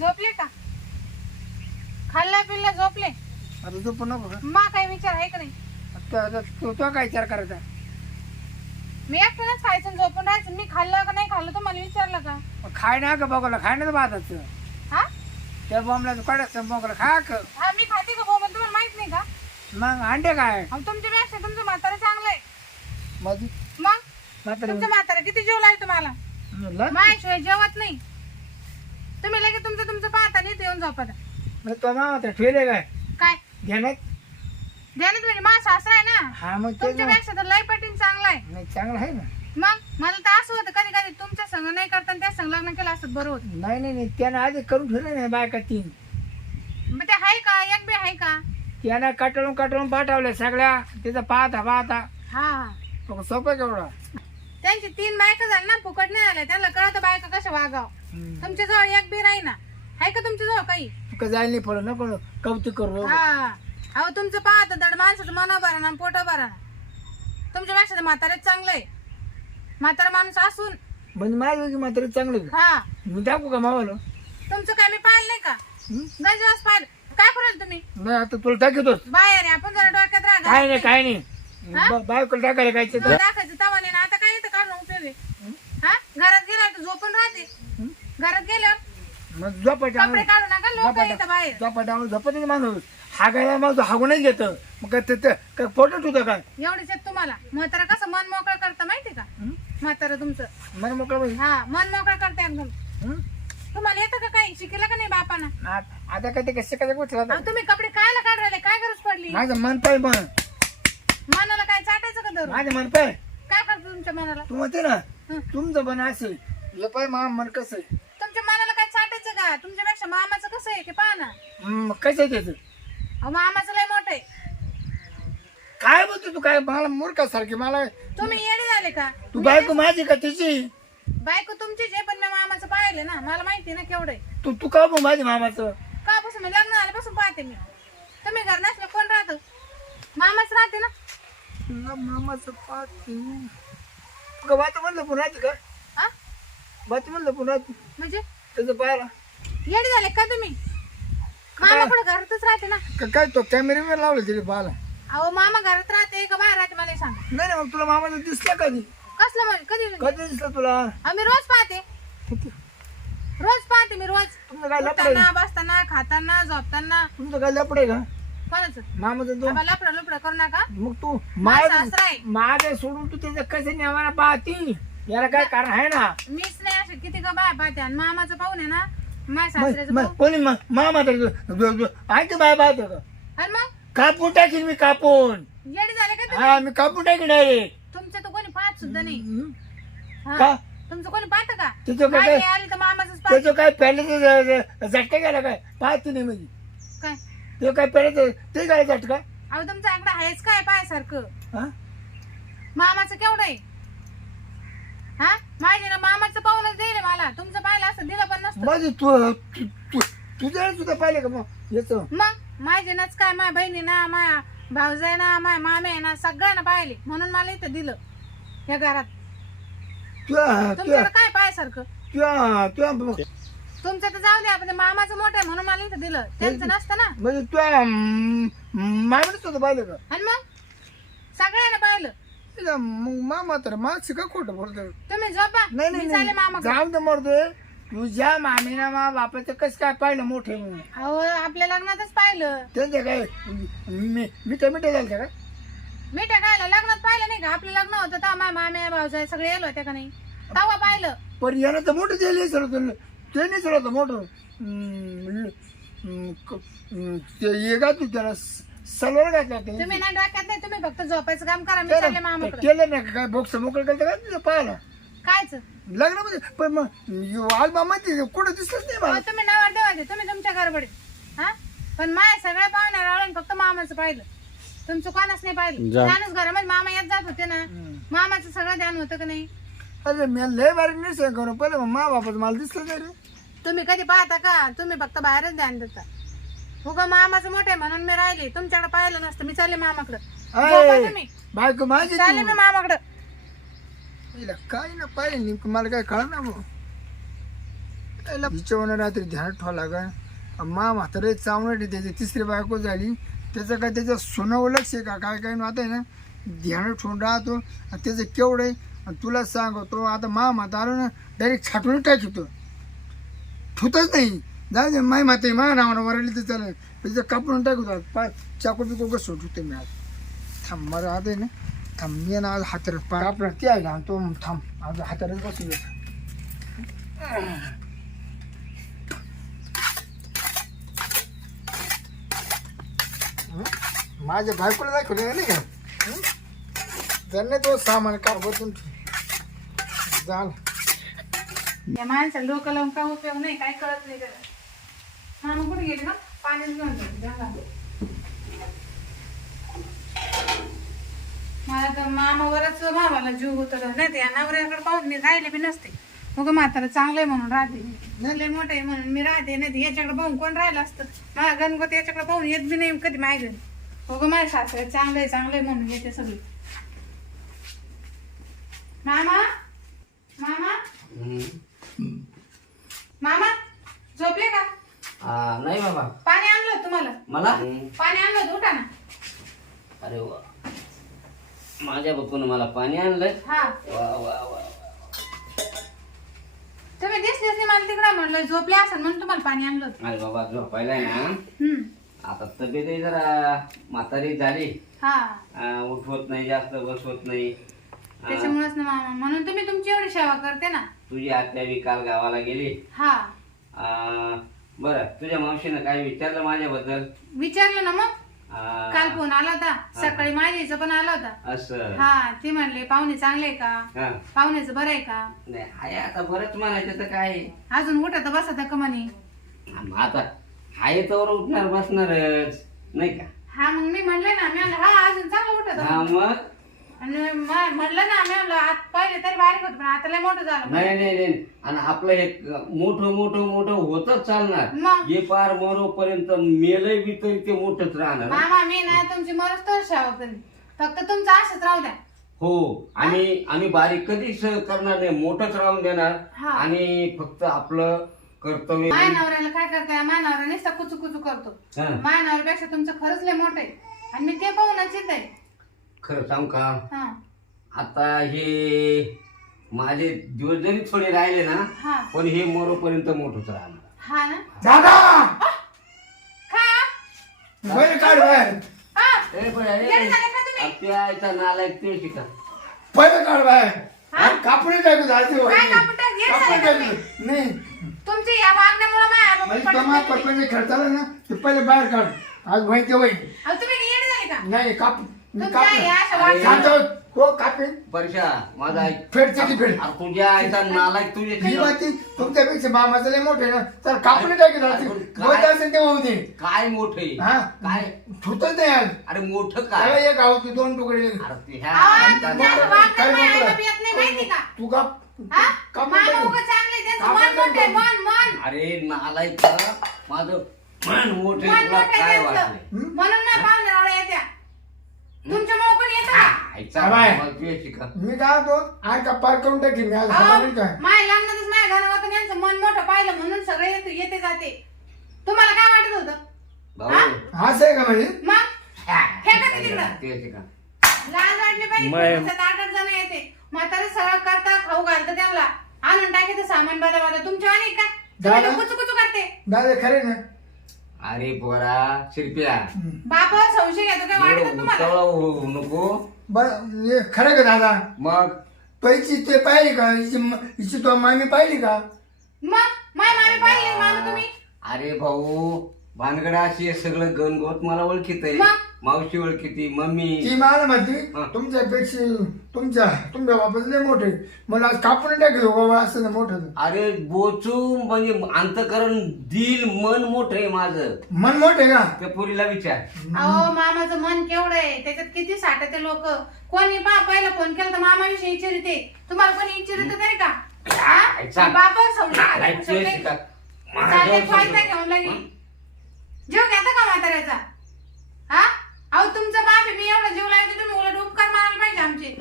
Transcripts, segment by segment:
झोपले का? खाल्ला पिल्ला झोपले? आता झोपू नको का? मा काय विचार आहे का नाही? आता- आता तू तो काय विचार करायचा? मी एकट्यानंच खायचं आणि झोपून राहायचं. मी खाल्लं का नाही खाल्लं तुम्हाला विचारलं का? मग खाय ना का बघायला खाय ना भाताचं. हा? त्या बॉम्बला काढायचं बघायला खा का हा मी खाते का बोमन तुम्हाला माहीत नाही का? मग अंडे काय? अहो, तुमच्यापेक्षा तुमचं म्हातारं चांगलं आहे. मग? म्हातारी तुमचं म्हातारं किती जीव लागेल तुम्हाला? म्हणलं माझ्याशिवाय जेवत नाही. तुम्ही लगेच तुमचं तुमचं पाहता इथे येऊन झोपता मग तो मामा ठेवले काय? काय? घेण्यात ध्यानात म्हणजे माझा सासरा आहे ना? हा मग ते तुमच्यापेक्षा तर लय पटीन चांगला आहे. नाही चांगलं आहे ना. मग मला तर असं होतं कधी कधी तुमच्या संग नाही करता आणि त्या संग लग्न केलं असतं बरं होतं. नाही नाही नाही त्यानं आधी करून ठेवलं नाही बायका तीन. मग ते आहे का? एक बी आहे का? त्यानं कटळून कटळून पाठवल्या सगळ्या. तिथं पाहता पाहता. हा. हा सोपं केवढा? त्यांची तीन बायका झाल्या ना फुकट नाही आल्या. त्यांना कळत बायका कशा वागाव. तुमच्या जवळ एक बी राही ना. आहे का तुमच्या जवळ काही? जायला नाही पडलं नको कौतुक करू हा. अहो तुमचं पाहत दड माणसाचं मना बरा ना पोट बरा ना. तुमच्यापेक्षा तर म्हातारेच चांगलं आहे. म्हातारा माणूस असून. म्हणजे माझं मात्र चांगलं हा. मी दाखवू का मावाला? तुमचं काय मी पाहिलं नाही का? गंजवास पाहिलं. काय कराल तुम्ही? नाही आता तुला टाकतोच बाहेर आहे, आपण जरा डोक्यात राहा. काय नाही काय नाही. बायकोला टाकायला काय ते. दाखवायचं तवाने ना. आता काय येतं काढून उपयोग आहे हा? घरात गेल्यावर तर झोपून राहते. घरात गेल्यावर मग झोपायच्या कपडे काढू नका लोक येतं बाहेर. झोपत नाही माणूस. हागायला मग हागूनच घेतं. मग काय ते- ते काय पोटच होतं काय? एवढेच आहेत तुम्हाला. म्हातारा कसं मन मोकळं करतं माहिती का? हं? म्हातारा तुमचं. मन मोकळं बाई. हा मन मोकळं करतं एकदम हं? तुम्हाला येतं का काही? शिकलं का नाही बापानं? आ- आता काय ते कसे काय गोष्ट राहतात अहो, तुम्ही कपडे कायला काढ राहिले? काय गरज पडली? माझं मन पाय मन मनाला काय चाटायचं का धरून? माझं मन पाय. काय करतो तुमच्या मनाला? तू म्हणते ना हं. तुमचं मन असेल हे पाय मा मन कसं आहे? तुमच्या मनाला काय चाटायचं का? तुमच्यापेक्षा मामाचं कसं आहे की पहा ना. हं, कसं आहे त्याचं अहो मामाचं लय मोठं आहे. काय बोलतो तू? काय मला मूर्खासारखी मला तुम्ही येडे झाले का? तू बायको माझी का तिची? बायको तुमचीच आहे पण मी मामाचं पाहिले ना. मला माहिती ना केवढं आहे. तू तू का बघ माझी मामाचं? कापासून मी लग्न झाल्यापासून पाहते मी. तुम्ही घर नसलं कोण राहतं? मामाच राहते ना. मामाचं पाहते का वाच म्हणलं पुन्हा का? वाच म्हणलं पुन्हा म्हणजे? त्याचं पाहायला येडे झाले का तुम्ही? मामा कुठं घरातच राहते ना? का- काय तो कॅमेऱ्यावर लावलं तिथे पाहायला? अहो मामा घरात राहते का बाहेर राहते मला हे सांगा. नाही नाही मग तुला मामाचं दिसलं कधी? कसलं म्हणजे? कधी म्हणजे? कधी दिसलं तुला? अहो, मी रोज पाहते. रोज पाहते मी रोज. तुमचं काय लपड आहे? उठताना बसताना खाताना झोपताना. तुमचं काय लपड आहे का? कोणाचं? मामाचं तो बाबा लपडा लपडा करू नका. मग तू माझा सासरा आहे. माझ्या सोडून तू त्याचं कसं नेवाना पाहती? याला काय कारण आहे ना? मीच किती का बाय पाहते? आणि मामाचं पाहून आहे ना माझ्या मग- सासऱ्याचं मग पाहून. कोणी मामा तर ऐक बाय पाहतो का आणि मग? कापून टाकीन मी कापून. येडे झाले का तुम्ही? हा मी कापून टाकीन डायरेक्ट तुमचं तर कोणी पाहत सुद्धा नाही. हा. का? तुमचं कोणी पाहत का? तिचं काय माझी आली तर मामाचंच पाहत. त्याचं काय झटका गेला काय? पाहते नाही म्हणजे. काय? ते काय पहिल्याचं ते काय झटका? अहो तुमचं आकडा आहेच काय पायासारखं हा? मामाचं केवढं आहे? हा? माझे ना मामाचं पाहूनच दिले मला. तुमचं पाहिलं असं दिलं पण नसतं. माझे तू तू- तू- तुझ्या सुद्धा पाहिले का मग? याच? मग? माझे नाच काय? माझ्या बहिणी ना माझ्या भाऊजाई ना माझ्या मामे ना सगळ्यांना पाहिले. म्हणून मला इथं दिलं. या घरात. तुमच्याकडे काय पायासारखं? तुझ्या तुमचं तर जाऊ द्या पण ते मामाचं मोठं आहे म्हणून मला इथं दिलं. त्यांचं नसतं ना? म्हणजे तुझ्या मागणीच होतं पाहिलं का? आणि मग? सगळ्यांना पाहिलं. तिला मग मामा तर मागची का खोटं बोलतो तुम्ही झोपा. नाही मी मामा जाऊन दे मरतोय तुझ्या मामीना मा बापाचं कसं काय पाहिलं मोठे म्हणून. अहो आपल्या लग्नातच पाहिलं. त्यांचं काय मी मिठा मिठा झालं का? मिठ्या खायला लग्नात पाहिलं नाही का? आपलं लग्न होतं तेव्हा माझ्या मामे भाऊजाई सगळे येलो होते का नाही? तेव्हा पाहिलं. पण यानं तर मोठं दिलं सर ते नाही सर होतं मोठं. हम्म, हम्म, क- हम्म, ते ये घातली त्याला स- सलवार घातला ते तुम्ही ना डोक्यात नाही तुम्ही फक्त झोपायचं काम करा. मी चालले मामाकडे. केलं नाही का काय? बोक्स मोकळं केलं का तिथं पाहायला? कायच? लग्नामध्ये? पण मग आलबा म्हणते कुठं दिसलंच नाही मला. तुम्ही नाव ठेवायचे तुम्ही तुमच्या गडबडीत हा? पण माझ्या सगळ्या पाहुण्या रावळून फक्त मामाचं पाहिलं. तुमचं कोणाच नाही पाहिलं. ध्यानच घरामध्ये मामा येत जात होते ना. मामाचं सगळं ध्यान होतं का नाही? अरे मी लय बारी नाही करू. पहिले मग मा बापाचं मला दिसलं नाही रे. तुम्ही कधी पाहता का? तुम्ही फक्त बाहेरच ध्यान देता. उगा मामाचं मोठं आहे म्हणून मी राहिले. तुमच्याकडे पाहिलं नसतं. मी चालले मामाकडे. झोपा तुम्ही बायको माझी चालले मी मामाकडे. तिला काय ना पाहिजे नेमकं मला काय कळ ना भाऊ. हिच्यावर रात्री ध्यानात ठेवा लागा मा म्हातारे चावणार त्याची तिसरी बायको झाली. त्याचं काय त्याचं सोनावं लक्ष आहे का? काय काय आता आहे ना? ध्यानात ठेवून राहतो. आणि त्याचं केवढं आहे? आणि तुला सांगतो आता मा म्हातारा ना डायरेक्ट छाटून टाकतो. ठुतच नाही. जाऊ दे माय माते मा नावानं वरली तर चालेल तिचं कापून टाकतो पाय चाकू बिकू कसं ठुते मी आज? थांब मला आता आहे ना थांब मी ना आज हातरच पाय आपला ते आहे ना तो थांब. आज हातरच बसू माझ्या बायकोला दाखवले नाही का? त्यांना तो सामान का बसून झालं. या माणसाला डोकं लावून उपयोग नाही? काय कळत नाही हा मग कुठे गेले ना पाणीच घेऊन जाते. मला तर मामावरच भावाला जीव होत नाही ते नवऱ्याकडे पाहून मी राहिले बी नसते. मग म्हातारा चांगलं आहे म्हणून राहते लय मोठं आहे म्हणून मी राहते. नाही याच्याकडे पाहून कोण राहिलं असतं? माझा गणपती याच्याकडे पाहून येत बी नाही कधी माय घरी हो माझ्या सासरे चांगलं आहे चांगलं आहे म्हणून येते सगळी. मामा? मामा? मामा? झोपले का? हा, नाही बाबा. पाणी आणलं होतं तुम्हाला? मला? पाणी आणलं होतं उठा ना. अरे वा. माझ्या बापून मला पाणी आणलंय. हा. वा वा वा तुम्ही दिसलेच नाही मला तिकडे म्हणलं झोपले असेल म्हणून तुम्हाला पाणी आणलं होतं. अरे बाबा झोपायला आहे ना? हम्म. आता तब्येतही जरा म्हातारी झाली. हा. अं, उठवत नाही जास्त बसवत नाही. अं, त्याच्यामुळेच ना मामा म्हणून तुम्ही तुमची एवढी सेवा करते ना. तुझी आत्या बी काल गावाला गेली. हा. अं, बरं तुझ्या मावशीनं काय विचारलं माझ्याबद्दल? विचारलं ना मग? काल फोन आला होता. सकाळी माझ्याचं पण आला होता. असं. हा ते म्हणले पाहुणे चांगले आहे का? हा. पाहुण्याचं बरं आहे का? नाही आहे आता बरंच म्हणायचं तर काय? आहे. अजून उठत बसत का म्हणे. आता आहे तर उठणार बसणारच नाही का? हा मग मी म्हणले ना मी म्हणलं, हा अजून चांगलं उठत हा मग? आणि म- म्हणलं ना मी म्हणलं आत पहिले तरी बारीक होत पण आता लय मोठं झालं. नाही नाही नाही आणि आपलं हे मोठं मोठं मोठं होतच चालणार. मग? जे पार मरोपर्यंत मेलय बी तरी ते मोठंच राहणार. मामा मी ना तुमची मरच तर करेन. फक्त तुमचं असंच राहू द्या. हो आणि आम्ही बारीक कधीच करणार नाही मोठंच राहून देणार. हा. आणि फक्त आपलं कर्तव्य माया नवऱ्याला काय करताय? माया नवरा नुसता कुचू कुचू करतो. हा. माया नवऱ्यापेक्षा तुमचं खरंच लय मोठं आहे. आणि मी ते पाहूनच येत आहे खरं सांग का? हा. आता हे माझे दिवस जरी थोडे राहिले ना हा. पण हे मरोपर्यंत मोठंच राहणार. हा ना? दादा! बैल काढ बाहेर. हा ए, पण अरे, येडे झाले का तुम्ही? आपल्या आईचा नालायक ते शिका पहिलं काढ बाहेर. हा? कापून टाकू जायचे काय कापून टाक? येडे झाले का तुम्ही? नाही. तुमची या वागण्यामुळे माया म्हणजे बाबा कमा पडले. पप्पाने खर्चाला ना ते पहिले बाहेर काढ. आज वही ते वही अहो, तुम्ही येडे झाले का? नाही काप मी तुमच्या या अशा काप वागण्यामुळे- शांत हो कापे वर्षा माझा ऐक फेड चकी फेड. अरे तुझ्या आईचा नालायक तुझे ही बाती तुमच्यापेक्षा मामाचं लय मोठे ना. तर कापून टाकी जायचे अरे काय? होत असेल ते होऊ दे. काय मोठे हा? काय ठुतच नाही आज. अरे मोठं त्याला काय एक आहोत दोन तुकडे. अरे ते ह्या तुमच्या. वागण्यात काय येत नाही माहिती का? तू काप हा? कापून मामा टाकी. उगाच चांगले त्यांचं कापून मन मोठे टाकी. मन मन. अरे नालायक माझं मन मोठे मन तुला मोठे काय त्यांचं. हं? म्हणून ना पाहुण्याला येत्या. तुमच्यामुळे कोणी येतं? का आईचा बाय. मग तुझ्या शिका मी काय होतो आज का पार करून टाकी मी आज अहो, हाताने काय? माझ्या लग्नातच माझ्या घरावर यांचं मन मोठं पाहिलं म्हणून सगळे येते येते जाते. तुम्हाला काय वाटत होतं? भाऊ. असं आहे का म्हणजे? मग? फेका ते तिकडं वाटली पाहिजे आठ आठ जण येते. म्हातारे सगळं करता खाऊ घालतं त्यांना. आणून टाकायचं सामान बाजा बाजा तुमच्या आणि का? तुम्ही दादा? कुचू कुचू करते. दादा खरे ना? अरे पोरा शिरप्या. संशय काय वाटत तुम्हाला? उतावळा होऊ नको. बर हे खरं का दादा? मग? पैची ते पाहिली का? हिची म- हिची तो मामी पाहिली का? मग? माय मामी पाहिली मामी तुम्ही? अरे भाऊ भानगड अशी आहे, सगळं गणगोत मला ओळखीत आहे. मग? मावशी ओळखीती मम्मी. ती मला म्हणते हा. तुमच्यापेक्षा तुमच्या तुमच्या बापाच लय मोठे मला आज कापून टाकलं बाबा असं ना मोठं. अरे बोचू म्हणजे अंतकरण दिल मन मोठ आहे माझं. मन मोठे का? त्या पोरीला विचार. अहो मामाचं मन केवढं आहे. त्याच्यात किती साठते लोक. कोणी पा पहिला फोन केला तर मामाविषयी विचारिते. तुम्हाला कोणी विचारित नाही का? हा? बापावर नालायक माझ्यावर फायदा सगळं. घेऊन लगे जीव घेता का म्हाताऱ्याचा? हा? अहो तुमचा बाप आहे, मी एवढा जीव लावते तुम्ही उलट उपकार मारायला पाहिजे आमचे.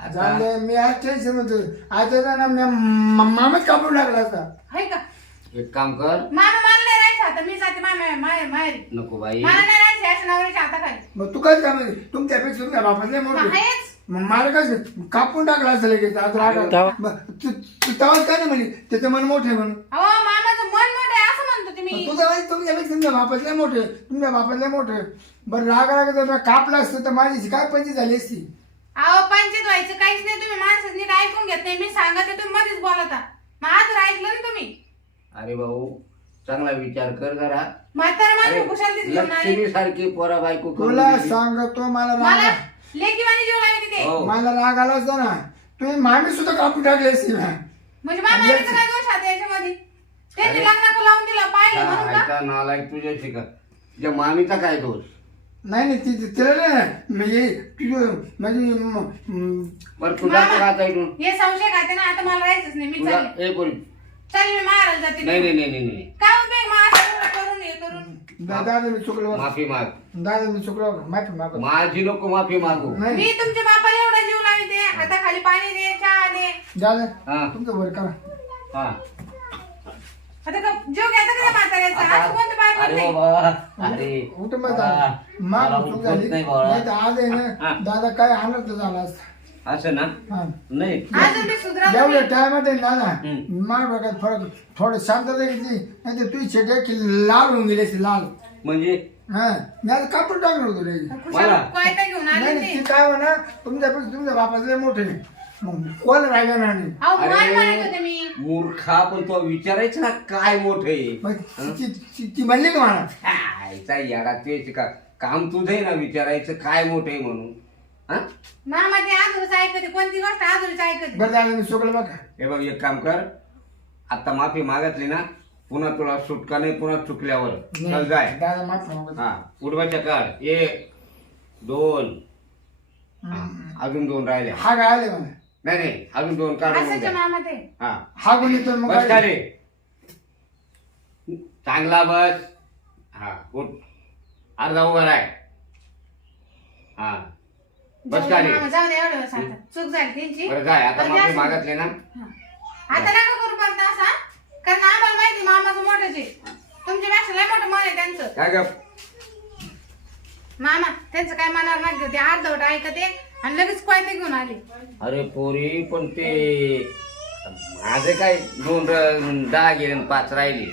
आता झालं मी आज टेन्शन म्हणतो आज ना मी मामाच कापून टाकला असता हाय का? एक काम कर. मामा मला नाही राहायचं आता मी जाते मामा माहेर माहेरी. नको बाई. मला नाही राहायचं अशा नवऱ्याच्या हाताखाली. मग तू काय काम तुमच्यापेक्षा तुमच्या बापातले मग मोठे आहेच. मग मला कसं कापून टाकला असं लगेच आज राग आला. तेव्हा? मग तू तू तेव्हाच काय नाही म्हणे त्याचं मन मोठे म्हणून. अहो मामाचं मन आहे तुम्ही तुझं माहिती तुमच्यापेक्षा तुमच्या बापातले मोठे. तुमच्या बापातले मोठे. बरं राग राग जर कापला असतं तर माझी काय पंची झाली असती? अहो पंचायत व्हायचं काहीच नाही. तुम्ही माणसं नीट ऐकून घेत नाही. मी सांगत आहे, तुम्ही मध्येच बोलता आजूर ऐकलं ना तुम्ही? अरे भाऊ चांगला विचार कर जरा. म्हातारा माणूस कुशाल दिसली म्हणून आली. लक्ष्मी सारखी पोरा बायको करून तुला दिली. सांगतो मला राग मला लेकी वाणी जीव लागते ते हो. मला राग आला असता ना. तुम्ही मामी सुद्धा कापून टाकली असती ना. म्हणजे काय दोष आहे याच्यामध्ये? त्यांनी अरे. लग्नाचं लावून दिलं पाहिलं म्हणून का? ऐका नालायक तुझ्याशी का? तुझ्या मामीचा काय दोष? नाही नाही ती तिला नाही. म्हणजे तुझं म्हणजे म- म- बरं तुझा मामा. ऐकून हे संशय खाते ना आता मला राहायचंच नाही मी तुझा चालले. हे बोल. चालले मी मारायला जाते. नाही नाही नाही नाही नाही. काय उपयोग मग असं एवढं करून हे करून दा- दादा मी चुकलो. माफी माग. दादा मी चुकलो. माफी मागतो माझी नको माफी मागू. नाही. मी तुमच्या बापाला एवढा जीव लावते हाताखाली पाणी दे चहा दे. दादा हा. तुमचं बरं करा. हा. आता का जीव घ्यायचा का त्या म्हाताऱ्याचा? असं कोणतं बाय अरे म्हणते बाबा अरे. उठ मग बाबा, दादा माग मला चूक उठवत झाली? नाही बाबा. नाही तर आज आहे हा. ना दादा काय आनंद झाला असता. असं ना? हा. नाही. अजून मी सुधरा एवढ्या टायमात आहे दादा हम्म. माग बघत फरक थोडं शांतता घेतली नाही तर तुझी शेटे की लाल होऊन गेली असती, लाल. म्हणजे? हा. मी आता कापून होतो. कोयता घेऊन आले नाही ते. ती काय म्हणा तुमच्यापेक्षा तुमच्या बापाचे मोठे मग कोण राहिलं नाही अहो मान अरे. म्हणत होते मी? मूर्खा पण तो विचारायचं ना काय मोठं मग ती- ती- ती म्हणली का मला? याडा ते का काम तुझं आहे ना विचारायचं काय मोठं आहे म्हणून? हा? मामा ते आजूरच ऐकते कोणती गोष्ट आजूरच ऐकते बरं दादा मी चुकलं बघा. हे बघ एक काम कर. आता माफी मागितली ना पुन्हा तुला सुटका नाही पुन्हा चुकल्यावर. चल जाय. दादा माफ. हा उडवायच्या काढ एक दोन. हा, अजून दोन राहिले. हा काय आले मला. नाही नाही अजून दोन काढून द्या. हा. हा गुण येतो मग बस काय? का रे चांगला बस. हा उठ. अर्धा उभा राय. हा. बस जाऊ का दे रे मामा, जाऊ दे एवढं चूक झाली त्यांची. बरं जाय आता बरं, माफी द्या मागितली ना. हा. आता नका करू परत असा. कारण आम्हाला माहिती मामाचं मोठंच आहे तुमच्यापेक्षा लय मोठं मन आहे त्यांचं. काय ग मामा त्यांचं काय मनावर नाही घेऊ ते अर्धवट ऐकते. आणि लगेच कोयते घेऊन आले. अरे पोरी पण ते माझे काय दोन र- दहा गेले आणि पाच राहिले.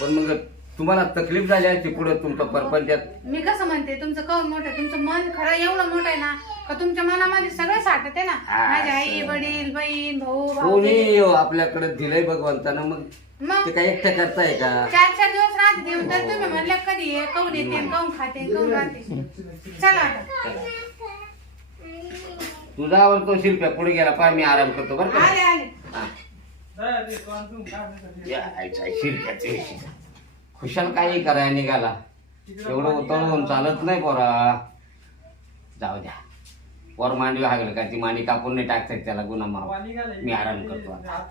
पण मग तुम्हाला तकलीफ झाली असते पुढे तुमच्या परपंचात? मी कसं म्हणते तुमचं कौन मोठं आहे. तुमचं मन खरं एवढं मोठं आहे ना का तुमच्या मनामध्ये सगळं साठत आहे ना? हा, माझी आई असं. वडील बहीण भाऊ भाऊ कोणी आपल्याकडे दिलंय भगवंतानं मग मग? ते काय एकटं करताय का? चार चार दिवस राहते देऊन तर तुम्ही म्हणले कधी आहे काऊन येते काऊन खाते काऊन राहते. चला आता. तुझ्यावर तो शिल्प्या पुढे गेला पाय मी आराम करतो बरं का. आले आले. हा. या, आईचा खुशाल काही करायला निघाला. एवढं उतळून चालत नाही पोरा. जाऊ द्या. वर मांडवी हागलं का? ती मांडी कापून नाही टाकतात त्याला गुन्हा माव मी आराम करतो आता.